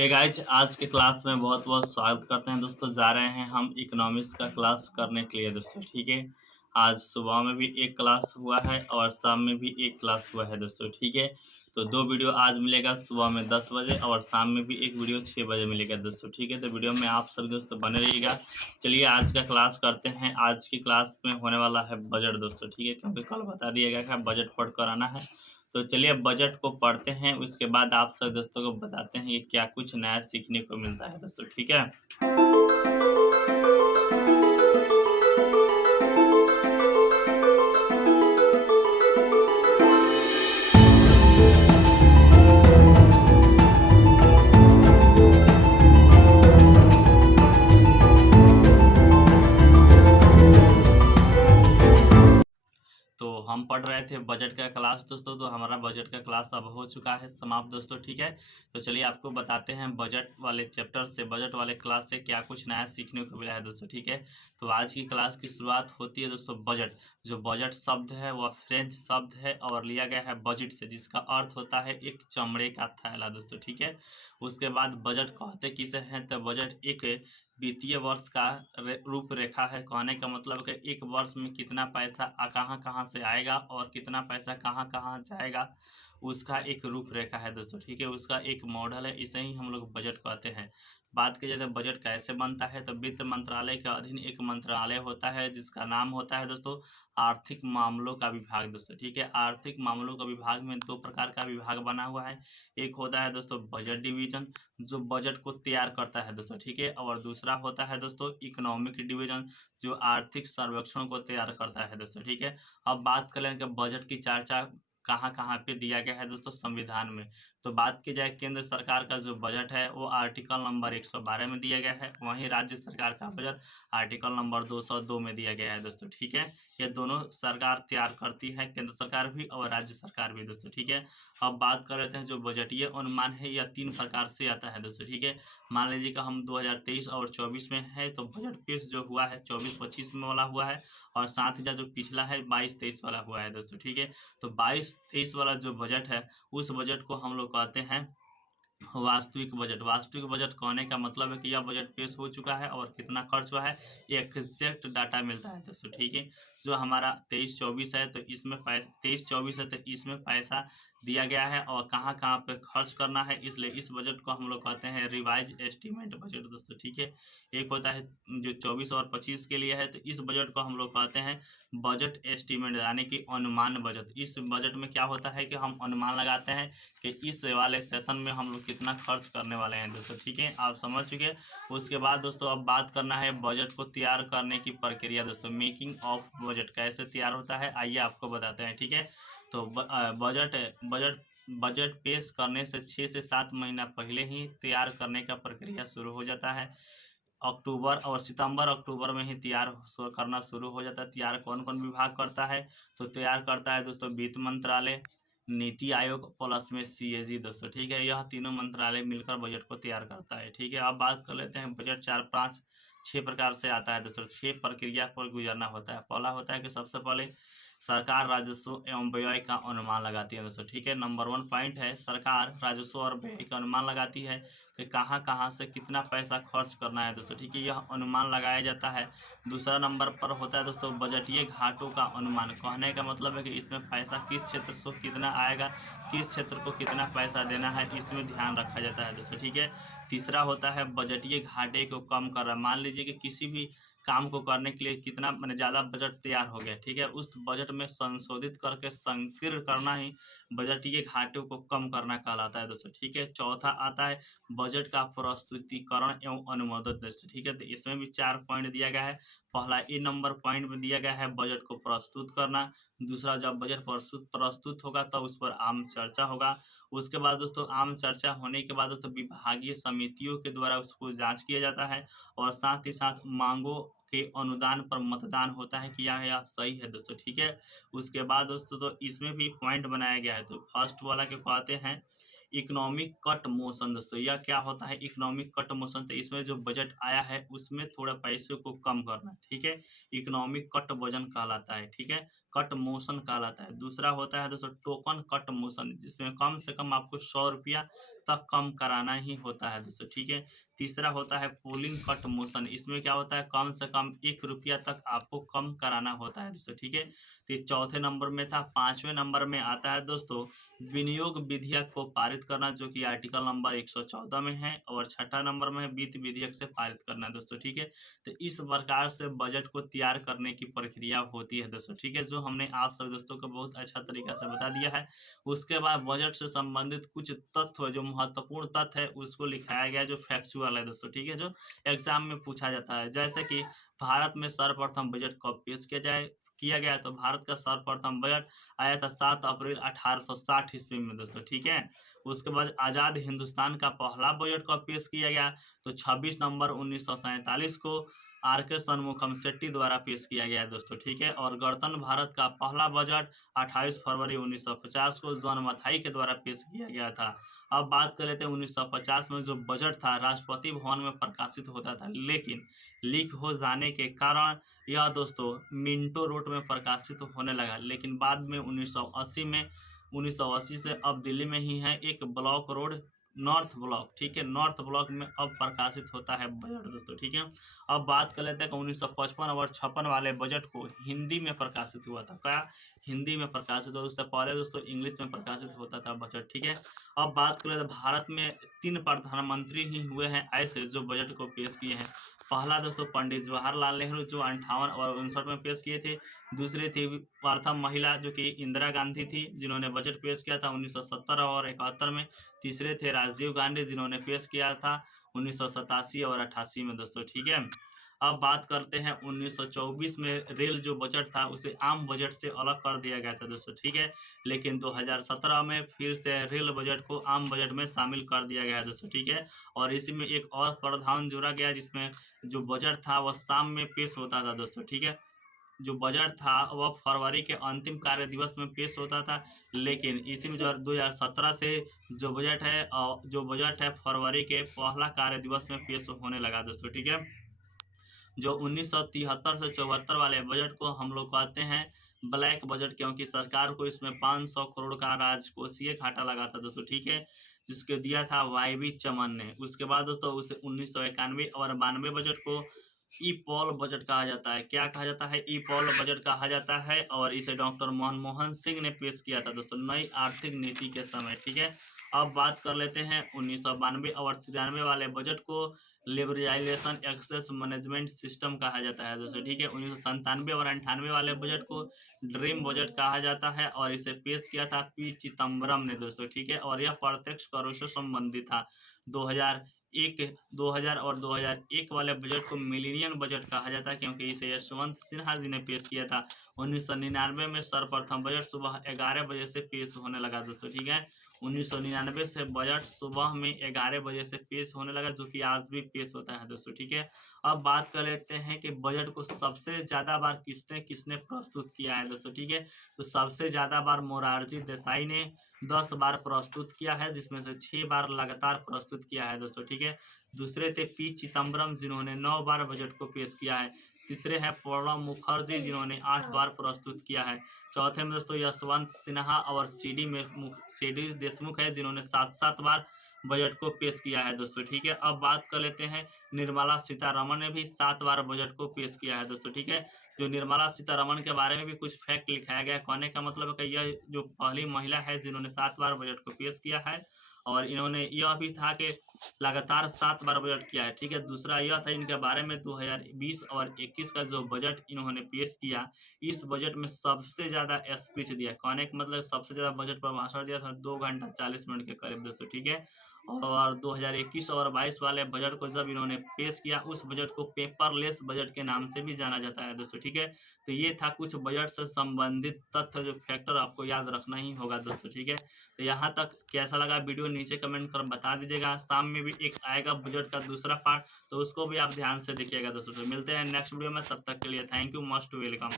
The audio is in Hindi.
हे गाइज, आज के क्लास में बहुत बहुत स्वागत करते हैं दोस्तों। जा रहे हैं हम इकोनॉमिक्स का क्लास करने के लिए दोस्तों। ठीक है, आज सुबह में भी एक क्लास हुआ है और शाम में भी एक क्लास हुआ है दोस्तों। ठीक है, तो दो वीडियो आज मिलेगा, सुबह में 10 बजे और शाम में भी एक वीडियो 6 बजे मिलेगा दोस्तों। ठीक है, तो वीडियो में आप सभी दोस्तों बने रहिएगा। चलिए आज का क्लास करते हैं। आज की क्लास में होने वाला है बजट दोस्तों। ठीक है, क्योंकि कल बता दिया गया कि बजट पढ़ कर आना है। तो चलिए बजट को पढ़ते हैं, उसके बाद आप सब दोस्तों को बताते हैं कि क्या कुछ नया सीखने को मिलता है दोस्तों। ठीक है, तो हम पढ़ रहे थे बजट का क्लास दोस्तों। तो हमारा बजट का क्लास अब हो चुका है समाप्त दोस्तों। ठीक है, तो चलिए आपको बताते हैं बजट वाले चैप्टर से, बजट वाले क्लास से क्या कुछ नया सीखने को मिला है दोस्तों। ठीक है, तो आज की क्लास की शुरुआत होती है दोस्तों बजट। जो बजट शब्द है वह फ्रेंच शब्द है और लिया गया है बजट से, जिसका अर्थ होता है एक चमड़े का थैला दोस्तों। ठीक है, उसके बाद बजट कहते किसे हैं, तो बजट एक वित्तीय वर्ष का रूपरेखा है। कहने का मतलब कि एक वर्ष में कितना पैसा कहाँ कहाँ से आएगा और कितना पैसा कहाँ कहाँ जाएगा, उसका एक रूपरेखा है दोस्तों। ठीक है, उसका एक मॉडल है, इसे ही हम लोग बजट कहते हैं। बात की जाए तो बजट कैसे बनता है, तो वित्त मंत्रालय के अधीन एक मंत्रालय होता है जिसका नाम होता है दोस्तों आर्थिक मामलों का विभाग दोस्तों। ठीक है, आर्थिक मामलों का विभाग में दो प्रकार का विभाग बना हुआ है। एक होता है दोस्तों बजट डिवीजन, जो बजट को तैयार करता है दोस्तों। ठीक है, और दूसरा होता है दोस्तों इकोनॉमिक डिवीजन, जो आर्थिक सर्वेक्षण को तैयार करता है दोस्तों। ठीक है, अब बात कर लें कि बजट की चर्चा कहाँ कहाँ पे दिया गया है दोस्तों, संविधान में। तो बात की जाए केंद्र सरकार का जो बजट है वो आर्टिकल नंबर 112 में दिया गया है। वहीं राज्य सरकार का बजट आर्टिकल नंबर 202 में दिया गया है दोस्तों। ठीक है, ये दोनों सरकार तैयार करती है, केंद्र सरकार भी और राज्य सरकार भी दोस्तों। ठीक है, अब बात कर लेते हैं जो बजटीय अनुमान है यह 3 प्रकार से आता है दोस्तों। ठीक है, मान लीजिए कि हम 2023 और 24 में है, तो बजट पेश जो हुआ है 24-25 में वाला हुआ है, और साथ ही जो पिछला है 22-23 वाला हुआ है दोस्तों। ठीक है, तो 22-23 वाला जो बजट है उस बजट को हम लोग कहते हैं वास्तविक बजट। वास्तविक बजट कहने का मतलब है कि यह बजट पेश हो चुका है और कितना खर्च हुआ है एग्जैक्ट डाटा मिलता है दोस्तों। ठीक है, जो हमारा 23-24 है तो इसमें पैसा 23-24 है तो इसमें पैसा दिया गया है और कहाँ कहाँ पे खर्च करना है, इसलिए इस बजट को हम लोग कहते हैं रिवाइज एस्टीमेट बजट दोस्तों। ठीक है, एक होता है जो 24 और 25 के लिए है, तो इस बजट को हम लोग कहते हैं बजट एस्टीमेट यानी कि अनुमान बजट। इस बजट में क्या होता है कि हम अनुमान लगाते हैं कि इस वाले सेशन में हम लोग कितना खर्च करने वाले हैं दोस्तों। ठीक है, आप समझ चुके। उसके बाद दोस्तों अब बात करना है बजट को तैयार करने की प्रक्रिया दोस्तों। मेकिंग ऑफ बजट कैसे तैयार होता है आइए आपको बताते हैं। ठीक है, तो बजट बजट बजट पेश करने से 6 से 7 महीना पहले ही तैयार करने का प्रक्रिया शुरू हो जाता है। अक्टूबर और सितंबर अक्टूबर में ही तैयार करना शुरू हो जाता है। तैयार कौन कौन विभाग करता है, तो तैयार करता है दोस्तों वित्त मंत्रालय, नीति आयोग प्लस में सीएजी दोस्तों। ठीक है, यह तीनों मंत्रालय मिलकर बजट को तैयार करता है। ठीक है, अब बात कर लेते हैं बजट 4-5-6 प्रकार से आता है दोस्तों। 6 प्रक्रिया पर गुजरना होता है। पहला होता है कि सबसे पहले सरकार राजस्व एवं व्यय का अनुमान लगाती है दोस्तों। ठीक है, नंबर 1 पॉइंट है सरकार राजस्व और व्यय का अनुमान लगाती है कि कहाँ कहाँ से कितना पैसा खर्च करना है दोस्तों। ठीक है, यह अनुमान लगाया जाता है। दूसरा नंबर पर होता है दोस्तों बजटीय घाटों का अनुमान। कहने का मतलब है कि इसमें पैसा किस क्षेत्र से कितना आएगा, किस क्षेत्र को कितना पैसा देना है, इसमें ध्यान रखा जाता है दोस्तों। ठीक है, तीसरा होता है बजटीय घाटे को कम करना। मान लीजिए कि किसी भी काम को करने के लिए कितना मैंने ज़्यादा बजट तैयार हो गया। ठीक है, उस बजट में संशोधित करके संकीर्ण करना ही बजटीय घाटों को कम करना कहलाता है दोस्तों। ठीक है, चौथा आता है बजट का प्रस्तुतिकरण एवं अनुमोदन दोस्तों। ठीक है, तो इसमें भी 4 पॉइंट दिया गया है। पहला ए नंबर पॉइंट में दिया गया है बजट को प्रस्तुत करना। दूसरा जब बजट प्रस्तुत होगा तब उस पर आम चर्चा होगा। उसके बाद दोस्तों आम चर्चा होने के बाद दोस्तों विभागीय समितियों के द्वारा उसको जांच किया जाता है और साथ ही साथ मांगों के अनुदान पर मतदान होता है कि यह सही है दोस्तों। ठीक है, उसके बाद दोस्तों तो इसमें भी पॉइंट बनाया गया है। तो फर्स्ट वाला के कहते हैं इकोनॉमिक कट मोशन दोस्तों। यह क्या होता है इकोनॉमिक कट मोशन, तो इसमें जो बजट आया है उसमें थोड़ा पैसे को कम करना। ठीक है, इकोनॉमिक कट वजन कहलाता है। ठीक है, कट मोशन कहलाता है। दूसरा होता है दोस्तों टोकन कट मोशन, जिसमें कम से कम आपको 100 रुपया तक कम कराना ही होता है दोस्तों, ठीक है। तीसरा होता है पोलिंग कट मोशन, इसमें क्या होता है कम से कम 1 रुपया तक आपको कम कराना होता है दोस्तों, ठीक है। तो ये चौथे नंबर में था। 5वें नंबर में आता है दोस्तों विनियोग विधेयक को पारित करना, जो कि आर्टिकल नंबर 114 में है। और छठा नंबर में है वित्त विधेयक से पारित करना दोस्तों, ठीक है। तो इस प्रकार से बजट को तैयार करने की प्रक्रिया होती है दोस्तों, ठीक है, जो हमने आप सभी दोस्तों को बहुत अच्छा तरीका से बता दिया है। उसके बाद बजट से संबंधित कुछ तथ्य, जो महत्वपूर्ण तथ्य है, उसको लिखाया गया जो फैक्चुअल है दोस्तों, ठीक है, जो एग्जाम में पूछा जाता है। जैसे कि भारत में सर्वप्रथम बजट कब पेश किया गया, तो भारत का सर्वप्रथम बजट आया था 7 अप्रैल 1860 ईस्वी में दोस्तों, ठीक है। उसके बाद आज़ाद हिंदुस्तान का पहला बजट कब पेश किया गया, तो 26 नवंबर 1947 को आर.के. शनमुखम शेट्टी द्वारा पेश किया गया है दोस्तों, ठीक है। और गणतंत्र भारत का पहला बजट 28 फरवरी 1950 को जॉन मथाई के द्वारा पेश किया गया था। अब बात कर लेते हैं 1950 में जो बजट था राष्ट्रपति भवन में प्रकाशित होता था, लेकिन लीक हो जाने के कारण यह दोस्तों मिंटो रोड में प्रकाशित होने लगा। लेकिन बाद में 1980 से अब दिल्ली में ही है एक ब्लॉक रोड नॉर्थ ब्लॉक, ठीक है, नॉर्थ ब्लॉक में अब प्रकाशित होता है बजट दोस्तों, ठीक है। अब बात कर लेते हैं कि 1955 और 56 वाले बजट को हिंदी में प्रकाशित हुआ था। क्या हिंदी में प्रकाशित हुआ, उससे पहले दोस्तों इंग्लिश में प्रकाशित होता था बजट, ठीक है। अब बात करें तो भारत में 3 प्रधानमंत्री ही हुए हैं ऐसे जो बजट को पेश किए हैं। पहला दोस्तों पंडित जवाहरलाल नेहरू, जो 58 और 59 में पेश किए थे। दूसरी थी प्रथम महिला, जो कि इंदिरा गांधी थी, जिन्होंने बजट पेश किया था 1970 और 71 में। तीसरे थे राजीव गांधी, जिन्होंने पेश किया था 1987 और 88 में दोस्तों, ठीक है। अब बात करते हैं 1924 में रेल जो बजट था उसे आम बजट से अलग कर दिया गया था दोस्तों, ठीक है। लेकिन 2017 में फिर से रेल बजट को आम बजट में शामिल कर दिया गया है दोस्तों, ठीक है। और इसी में एक और प्रावधान जोड़ा गया, जिसमें जो बजट था वह शाम में पेश होता था दोस्तों, ठीक है। जो बजट था वह फरवरी के अंतिम कार्य दिवस में पेश होता था, लेकिन इसी में जो 2017 से जो बजट है फरवरी के पहला कार्य दिवस में पेश होने लगा दोस्तों, ठीक है। जो 1973 से 74 वाले बजट को हम लोग कहते हैं ब्लैक बजट, क्योंकि सरकार को इसमें 500 करोड़ का राजकोषीय घाटा लगा था दोस्तों, ठीक है, जिसके दिया था वाई.बी. चमन ने। उसके बाद दोस्तों उसे 1991 और 92 बजट को ई पॉल बजट कहा जाता है। क्या कहा जाता है, ई पॉल बजट कहा जाता है। और इसे डॉक्टर मनमोहन सिंह ने पेश किया था दोस्तों नई आर्थिक नीति के समय, ठीक है। अब बात कर लेते हैं 1992 और 93 वाले बजट को लिबरलाइजेशन एक्सेस मैनेजमेंट सिस्टम कहा जाता है दोस्तों, ठीक है। 1997 और 98 वाले बजट को ड्रीम बजट कहा जाता है, और इसे पेश किया था पी चिदम्बरम ने दोस्तों, ठीक है। और यह प्रत्यक्ष करों से संबंधित था। 2000 और 2001 वाले बजट को मिलेनियम बजट कहा जाता है, क्योंकि इसे यशवंत सिन्हा जी ने पेश किया था। 1999 में सर्वप्रथम बजट सुबह 11 बजे से पेश होने लगा दोस्तों, ठीक है। 1999 से बजट सुबह में 11 बजे से पेश होने लगा, जो कि आज भी पेश होता है दोस्तों, ठीक है। अब बात कर लेते हैं कि बजट को सबसे ज़्यादा बार किसने किसने प्रस्तुत किया है दोस्तों, ठीक है। तो सबसे ज़्यादा बार मोरारजी देसाई ने 10 बार प्रस्तुत किया है, जिसमें से 6 बार लगातार प्रस्तुत किया है दोस्तों, ठीक है। दूसरे थे पी चिदम्बरम, जिन्होंने 9 बार बजट को पेश किया है। तीसरे हैं प्रणब मुखर्जी, जिन्होंने 8 बार प्रस्तुत किया है। चौथे में दोस्तों यशवंत सिन्हा और सी.डी. देशमुख है, जिन्होंने 7 बार बजट को पेश किया है दोस्तों, ठीक है। अब बात कर लेते हैं निर्मला सीतारमण ने भी 7 बार बजट को पेश किया है दोस्तों, ठीक है। जो निर्मला सीतारमण के बारे में भी कुछ फैक्ट लिखाया गया है। कहने का मतलब है कि यह जो पहली महिला है जिन्होंने 7 बार बजट को पेश किया है, और इन्होंने यह भी था कि लगातार 7 बार बजट किया है, ठीक है। दूसरा यह था इनके बारे में 2020 और 21 का जो बजट इन्होंने पेश किया, इस बजट में सबसे ज़्यादा स्पीच दिया। कहने का मतलब सबसे ज़्यादा बजट पर भाषण दिया था 2 घंटा 40 मिनट के करीब दोस्तों, ठीक है। और 2021 और 22 वाले बजट को जब इन्होंने पेश किया, उस बजट को पेपरलेस बजट के नाम से भी जाना जाता है दोस्तों, ठीक है। तो ये था कुछ बजट से संबंधित तथ्य, जो फैक्टर आपको याद रखना ही होगा दोस्तों, ठीक है। तो यहाँ तक कैसा लगा वीडियो नीचे कमेंट कर बता दीजिएगा। शाम में भी एक आएगा बजट का दूसरा पार्ट, तो उसको भी आप ध्यान से देखिएगा दोस्तों। तो मिलते हैं नेक्स्ट वीडियो में, तब तक के लिए थैंक यू, मोस्ट वेलकम।